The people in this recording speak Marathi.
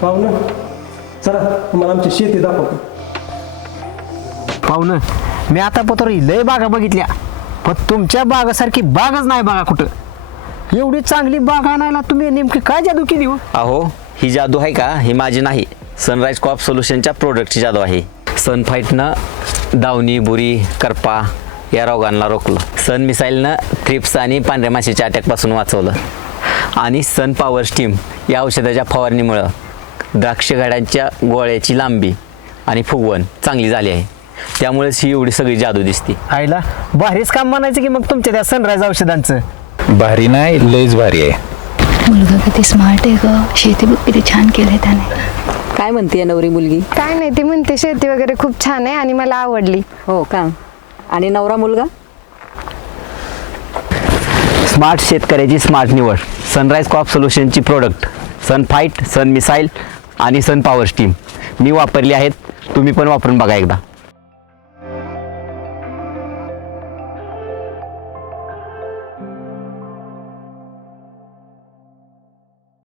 पाहुणं चला तुम्हाला आमची शेती दाखवतो. पाहुणं मी आता पत्र लय बागा बघितल्या पण तुमच्या बागासारखी बागच नाही बघा कुठं. एवढी चांगली बाग आणायला तुम्ही नेमकी काय जादू केली हो? अहो ही जादू आहे का, ही माझी नाही, सनराईज क्रॉप सोल्युशनच्या प्रोडक्टची जादू आहे. सनफाईटनं दावणी बुरी करपा या रोगांना रोखलं. सन मिसाईलनं थ्रिप्स आणि पांढऱ्या माशीच्या अटॅकपासून वाचवलं. आणि सन पॉवर स्टीम या औषधाच्या फवारणीमुळं द्राक्ष घड्यांच्या गोळ्याची लांबी आणि फुगवण चांगली झाली आहे. त्यामुळेच ही एवढी सगळी जादू दिसते. आईला भारीच काम म्हणायचं की मग तुमच्या त्या सनराईज औषधांचं. भारी नाही, लयच भारी आहे. मुलगा किती स्मार्ट आहे ग, शेती बघ किती छान केली त्याने. काय म्हणते नवरी मुलगी? काय नाही, ती म्हणते शेती वगैरे खूप छान आहे आणि मला आवडली. हो का? आणि नवरा मुलगा? स्मार्ट शेतकऱ्याची स्मार्ट निवड. सनराईज क्रॉप सोल्युशनची प्रोडक्ट सनफाईट, सन मिसाईल आणि सन पॉवर स्टीम मी वापरली आहेत. तुम्ही पण वापरून बघा एकदा.